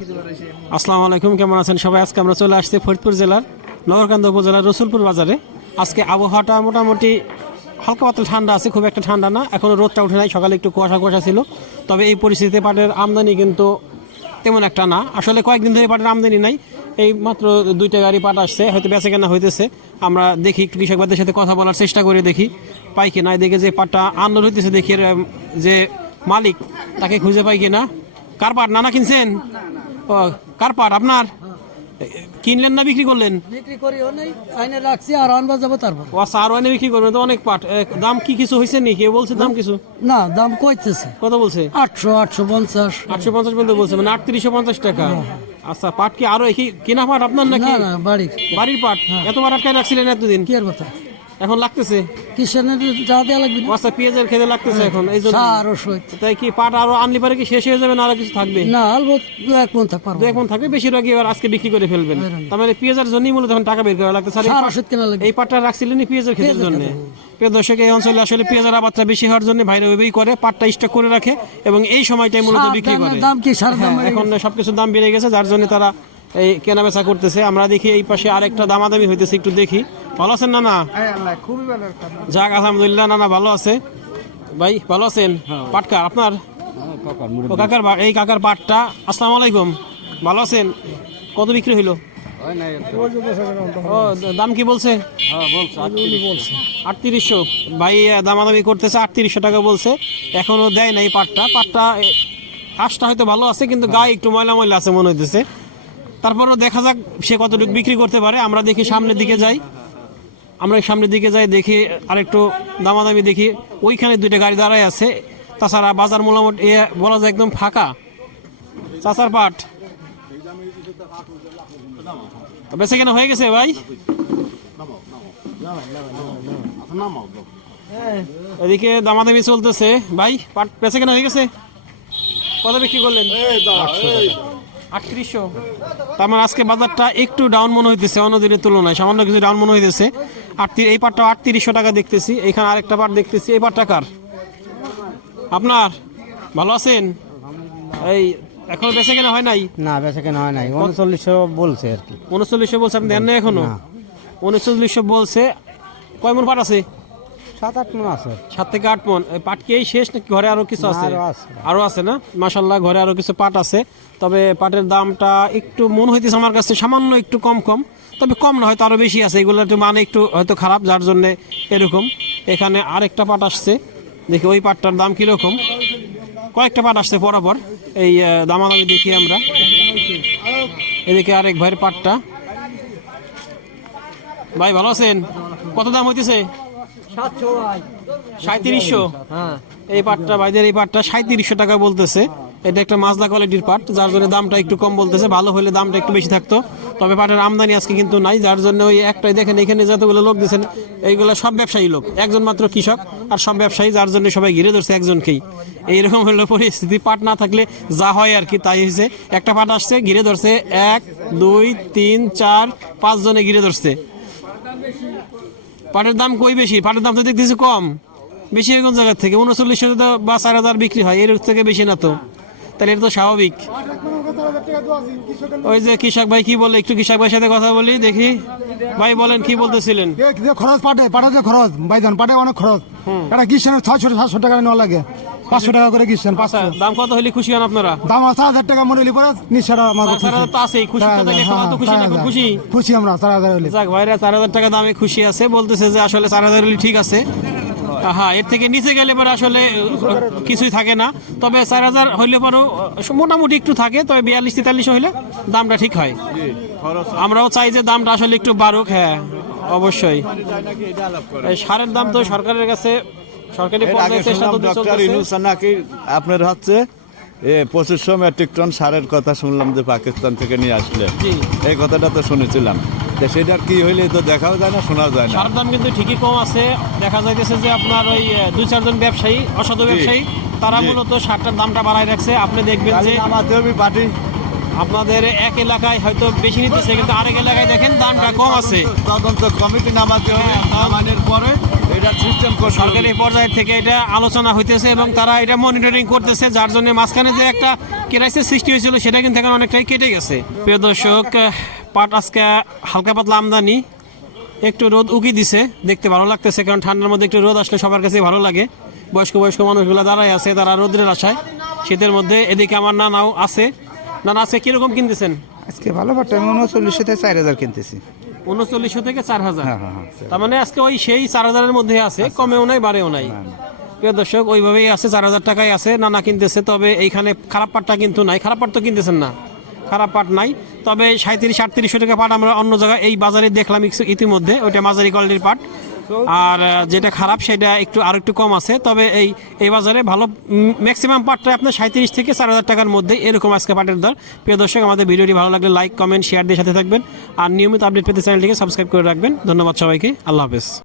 আসসালামু আলাইকুম, কেমন আছেন সবাই? আজকে আমরা চলে আসছি ফরিদপুর জেলার নগরকান্দা উপজেলার রসুলপুর বাজারে। আজকে আবহাওয়াটা মোটামুটি হালকা পাতলা ঠান্ডা আছে, খুব একটা ঠান্ডা না। এখনও রোদটা উঠে নাই, সকালে একটু কুয়াশা কুয়াশা ছিল। তবে এই পরিস্থিতিতে পাটের আমদানি কিন্তু তেমন একটা না। আসলে কয়েকদিন ধরে পাটের আমদানি নাই, এই মাত্র 2টা গাড়ি পাট আসছে, হয়তো বেচা কেনা হইতেছে। আমরা দেখি একটু কৃষকদের সাথে কথা বলার চেষ্টা করে দেখি পাই কিনা। দেখে যে পাটটা আন্দোলন হইতেছে, দেখি যে মালিক তাকে খুঁজে পাই কিনা। কার পাট? নানা কিনছেন? ও, কার পাট আপনার? কিনলেন না বিক্রি করলেন? বিক্রি করিও নাই, আইনে রাখছি আর আনবা যাবো তারপর। ও আচ্ছা, আরো এনে বিক্রি করবেন তো? অনেক পাট। দাম কি কিছু হয়েছে নি? কেউ বলছে দাম কিছু? না, দাম কইতেছে কত বলছে? 800 850 850 পর্যন্ত বলছে, মানে 3850 টাকা। আচ্ছা, পাট কি আরো কিনা পাট আপনার নাকি? না না, বাড়ির পাট। এতবার আটকায় রাখছিলেন এতদিন, কি আর কথা, এখন লাগতেছে? কিষানের যা দেওয়া লাগবে না। আচ্ছা, পেঁয়াজের খেতে লাগতেছে এখন, এই জন্য। আরো সইত তাই কি পাট আরো আনলি পারে কি শেষ হয়ে যাবে না আরো কিছু থাকবে? না, আলবত 2-1 মণ থাক পারবো। 2-1 মণ থাকবে, বেশিরভাগই এবার আজকে বিক্রি করে ফেলবেন। তার মানে পেঁয়াজের জন্যই মূলত এখন টাকা বের করা লাগতেছে। সার ওষুধ কেনা লাগবে। এই পাটটা রাখছিলেন পেঁয়াজের ক্ষেতের জন্য। প্রিয় দর্শক, এই অঞ্চলে আসলে পেঁয়াজের আবাদটা বেশি হওয়ার জন্য ভাইরা ওইভাবেই করে, পাটটা স্টক করে রাখে এবং এই সময়টাই মূলত বিক্রি করে। দাম কি সার দাম? এখন সবকিছুর দাম বেড়ে গেছে, যার জন্য তারা এই কেনা বেচা করতেছে। আমরা দেখি এই পাশে আরেকটা দামাদামি হইতেছে, একটু দেখি। ভালো আছেন নানা? যাক, আলহামদুলিল্লাহ, নানা ভালো আছে। ভাই ভালো আছেন? পাটকার আপনার? ও কাকার, এই কাকার পাটটা। আসসালামু আলাইকুম, ভালো আছেন? কত বিক্রি হইলো? ও, দাম কি বলছে? 3800। ভাই দামাদামি করতেছে, 3800 টাকা বলছে। এখনো দেয় নাই পাটটা। পাটটা আশটা হয়তো ভালো আছে, কিন্তু গায়ে একটু ময়লা ময়লা আছে মনে হইতেছে। তারপরও দেখা যাক সে কতটুকু বিক্রি করতে পারে। আমরা দেখি সামনের দিকে যাই, দেখি আরেকটু দামাদামি দেখি। ওইখানে 2টা গাড়ি দাঁড়ায় আছে। তাছাড়া বাজার মোটামুটি বলা যায় একদম ফাঁকা। চাচার পাট বেচে কেনা হয়ে গেছে ভাই? এদিকে দামাদামি চলতেছে। ভাই পাট বেচে কেনা হয়ে গেছে? কত বিক্রি করলেন? 3800। তার মানে আজকে বাজারটা একটু ডাউন মনে হইতেছে, অন্য দিনের তুলনায় সামান্য কিছু ডাউন মনে হইতেছে। এই পাটটা 3800 টাকা দেখতেছি। এখানে আরেকটা পাট দেখতেছি। এই পাটটা কার? আপনার? ভালো আছেন? এই এখন বেচে কেনা হয় নাই? না, বেচা কেনা হয় নাই। 3900 বলছে আর কি। 3900 বলছে, আপনি দেন না এখনো? 3900 বলছে। কয় মণ পাট আছে? 7-8 মণ আছে। 7 থেকে 8 মণ। পাট কি এই শেষ নাকি ঘরে আরো কিছু আছে? আরো আছে না? মাশাআল্লাহ, ঘরে আরো কিছু পাট আছে। তবে পাটের দামটা একটু মনে হইতেছে আমার কাছে সামান্য একটু কম, তবে কম না, হয়তো আরো বেশি আছে। এগুলো একটু মানে একটু হয়তো খারাপ, যার জন্য এরকম। এখানে আরেকটা পাট আসছে, দেখি ওই পাটটার দাম কিরকম। কয়েকটা পাট আসছে পরপর, এই দামাদামি দেখি আমরা। এদিকে আরেক ভাইয়ের পাটটা। ভাই ভালো আছেন? কত দাম হইতেছে? 3700। এই পাটটা, ভাইদের এই পাটটা 3700 টাকা বলতেছে। এটা একটা মাজদা কোয়ালিটির পাট, যার জন্য দামটা একটু কম বলতেছে। ভালো হলে দামটা একটু বেশি থাকতো। তবে পাটের আমদানি আজকে কিন্তু নাই, যার জন্য ওই একটাই দেখেন এখানে যতগুলো লোক দিয়েছেন, এইগুলো সব ব্যবসায়ী লোক। একজন মাত্র কৃষক আর সব ব্যবসায়ী, যার জন্য সবাই ঘিরে ধরছে একজনকেই। এইরকম হলো পরিস্থিতি। পাট না থাকলে যা হয় আর কি তাই হয়েছে। একটা পাট আসছে, ঘিরে ধরছে 1 2 3 4 5 জনে ঘিরে ধরছে। পাটের দাম কই বেশি? পাটের দাম তো দেখতেছি কম। বেশি কোন জায়গার থেকে? 3900 বা 4000 বিক্রি হয়, এর থেকে বেশি না তো। তাহলে এটা তো স্বাভাবিক। ওই যে কৃষক ভাই কি বলে, একটু কৃষক ভাইয়ের সাথে কথা বলি দেখি। ভাই বলেন, কি বলতেছিলেন? খরচ পাটে যে খরচ ভাইজান, পাটে অনেক খরচ। এটা কিষানের 600-700 টাকা নেওয়া লাগে, 500 টাকা করে কিষান। 500 দাম কত হলে খুশি হন আপনারা? দাম আছে 1000 টাকা মনে হলে পরে নিঃসারা আমার তো আছেই খুশি। খুশি খুশি আমরা 4000 হলে। যাক, ভাইরা 4000 টাকা দামে খুশি আছে। বলতেছে যে আসলে 4000 হলে ঠিক আছে। হ্যাঁ, এর থেকে নিচে গেলে পরে আসলে কিছুই থাকে না। তবে 4000 হইলে পরেও মোটামুটি একটু থাকে। তবে 42-43 হইলে দামটা ঠিক হয়। আমরাও চাই যে দামটা আসলে একটু বাড়ুক। হ্যাঁ, অবশ্যই। সারের দাম তো সরকারের কাছে, সরকারি পর্যায়ে চেষ্টা তো চলতেছে। নাকি আপনার হচ্ছে 2500 মেট্রিক টন সারের কথা শুনলাম যে পাকিস্তান থেকে নিয়ে আসলে। এই কথাটা তো শুনেছিলাম, সেটার কি হইলে তো দেখাও যায় না, শোনা যায় না। সারের দাম কিন্তু ঠিকই কম আছে। দেখা যাইতেছে যে আপনার ওই 2-4 জন ব্যবসায়ী, অসাধু ব্যবসায়ী, তারা মূলত সারটার দামটা বাড়ায় রাখছে। আপনি দেখবেন যে আমাদের পার্টি আপনাদের এক এলাকায় হয়তো বেশি নিতেছে, কিন্তু আরেক এলাকায় দেখেন দামটা কম আছে। তদন্ত কমিটি নামাতে হবে, নামানোর পরে এটা সিস্টেম করতে হবে। সরকারি পর্যায় থেকে এটা আলোচনা হইতেছে এবং তারা এটা মনিটরিং করতেছে, যার জন্য মাঝখানে যে একটা ক্রাইসিস সৃষ্টি হয়েছিল সেটা কিন্তু এখন অনেকটাই কেটে গেছে। প্রিয় দর্শক, পাট আজকে হালকা পাতলা আমদানি, একটু রোদ উকি দিছে, দেখতে ভালো লাগতেছে, কারণ ঠান্ডার মধ্যে একটু রোদ আসলে সবার কাছে ভালো লাগে। বয়স্ক মানুষগুলো দাঁড়ায় আছে, তারা রোদের আশায় শীতের মধ্যে। এদিকে আমার নানাও আছে। নানা, আজকে কিরকম কিনতেছেন? আজকে ভালো পাট আমি 39 থেকে 4000 কিনতেছি। 3900 থেকে 4000। হ্যাঁ হ্যাঁ হ্যাঁ। তার মানে আজকে ওই সেই 4000-এর মধ্যে আছে, কমেও নাই বাড়েও নাই। প্রিয় দর্শক, ওইভাবেই আছে, 4000 টাকায় আছে, নানা কিনতেছে। তবে এইখানে খারাপ পাটটা কিন্তু নাই, খারাপ পাট তো কিনতেছেন না, খারাপ পাট নাই। তবে 3700-3800 টাকা পাট আমরা অন্য জায়গায় এই বাজারে দেখলাম ইতিমধ্যে, ওইটা মাঝারি কোয়ালিটির পাট। আর যেটা খারাপ সেটা আর একটু কম আছে। তবে এই বাজারে ভালো ম্যাক্সিমাম পাটটা আপনার 37 থেকে 4000 টাকার মধ্যে এরকম আজকে পাটের দর। প্রিয় দর্শক, আমাদের ভিডিওটি ভালো লাগলে লাইক, কমেন্ট, শেয়ার দিয়ে সাথে থাকবেন। আর নিয়মিত আপডেট পেতে চ্যানেলটিকে সাবস্ক্রাইব করে রাখবেন। ধন্যবাদ সবাইকে, আল্লাহ হাফেজ।